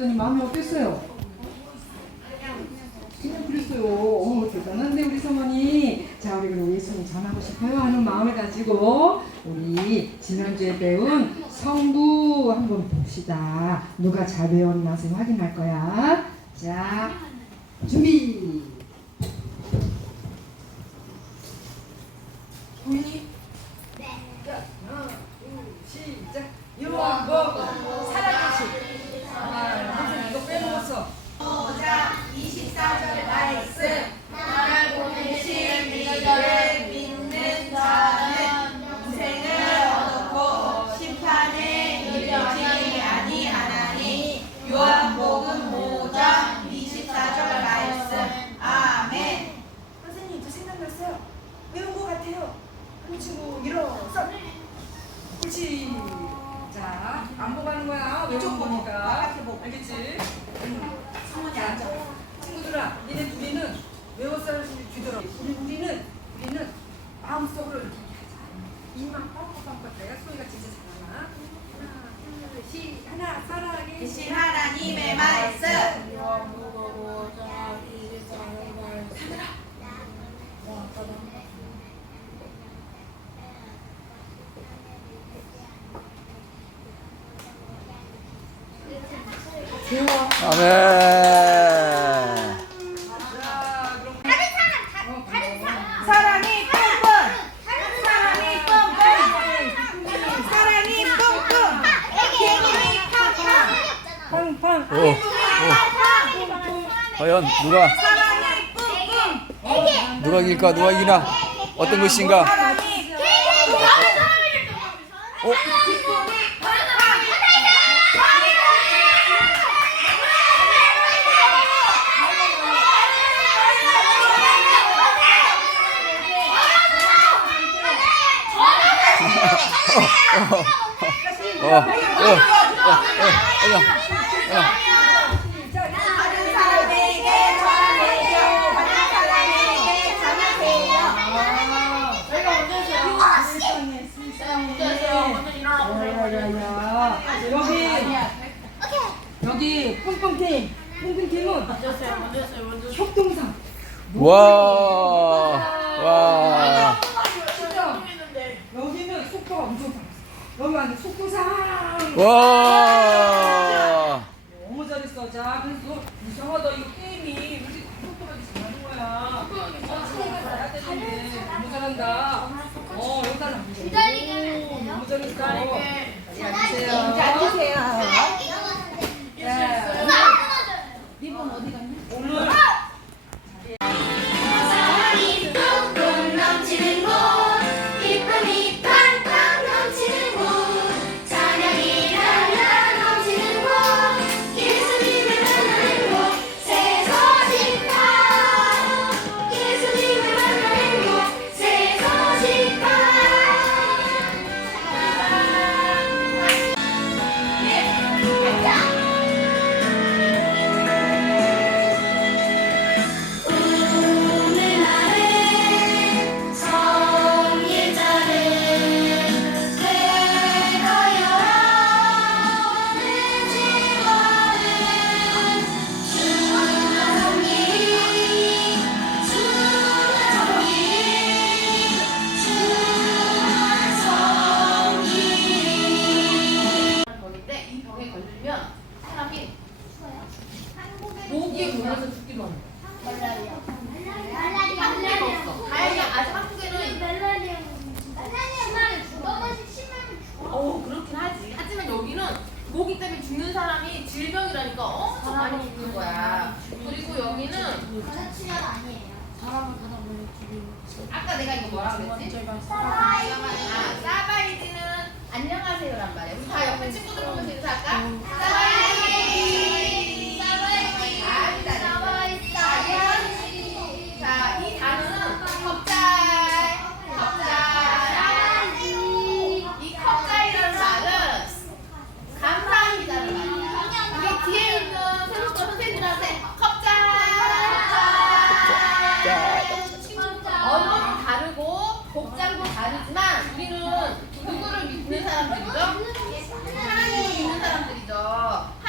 전했더니 마음이 어땠어요? 그냥 그랬어요. 어, 대단한데 우리 성원이. 자, 우리 그럼 예수님 전하고 싶어요 하는 마음을 가지고 우리 지난주에 배운 성부 한번 봅시다. 누가 잘 배웠나 지금 확인할 거야. 자, 준비. 보이니? 자, 하나, 둘, 시작. 요한복음 사랑의 시. 아, 선생님 이거 빼먹었어. 24절 말씀 나를 보내신 이를 믿는 자는 영생을 얻고 심판에 이르지 아니하나니 요한복음 5장 24절 말씀 아멘 선생님 저 생각났어요. 외운 것 같아요. 훔치고 일어서. 그렇지. 자, 안 보고 하는 거야. 외국 보니까. 알겠지? 성원이 앉아. 친구들아, 니네 둘이는 외워서 주더라고. 우리, 우리는, 우리는 마음속으로 이렇게 하자. 입만 뻥뻥뻥 내가 소리가 진짜 잘하나? 하나, 둘, 시, 하나, 사랑하게. 계신 하나님의 말씀 아멘. 어. 사랑이 뿜뿜. 사랑이 뿜뿜. 사랑이 뿜뿜. 팡팡. 오, 오. 과연 누가 사랑이 뿜뿜. 누가 이길까? 누가 이기나? 어떤 것인가? 사랑이 어? 어, 어, 어, 어, 어, 다른 사람에게 전하세요 다른 사람에게 전하세요 야야야. 여기, 여기, punkpunk팀. punkpunk팀은 협동상. 와, 와, 진짜. 여기는 속도가 엄청 완전 속도상. 와. 너무 잘했어. 자, 그래서 이상하다. 이거 게임이 우리 속도가 잘하는 거야. 차이가 나야 되는데 너무 잘한다. 어, 달라. 오, 너무 잘했어. 자리 앉으세요. 앉으세요. 오늘 사랑이 아까 내가 이거 뭐라 그랬지? 아, 사바이지는 안녕하세요란 말이야. 우리 다 옆에 친구들 보면서 인사할까? 언어는 다르고 복장도 다르지만 우리는 누구를 믿는 사람들이죠? 하나님을 믿는 사람들이죠.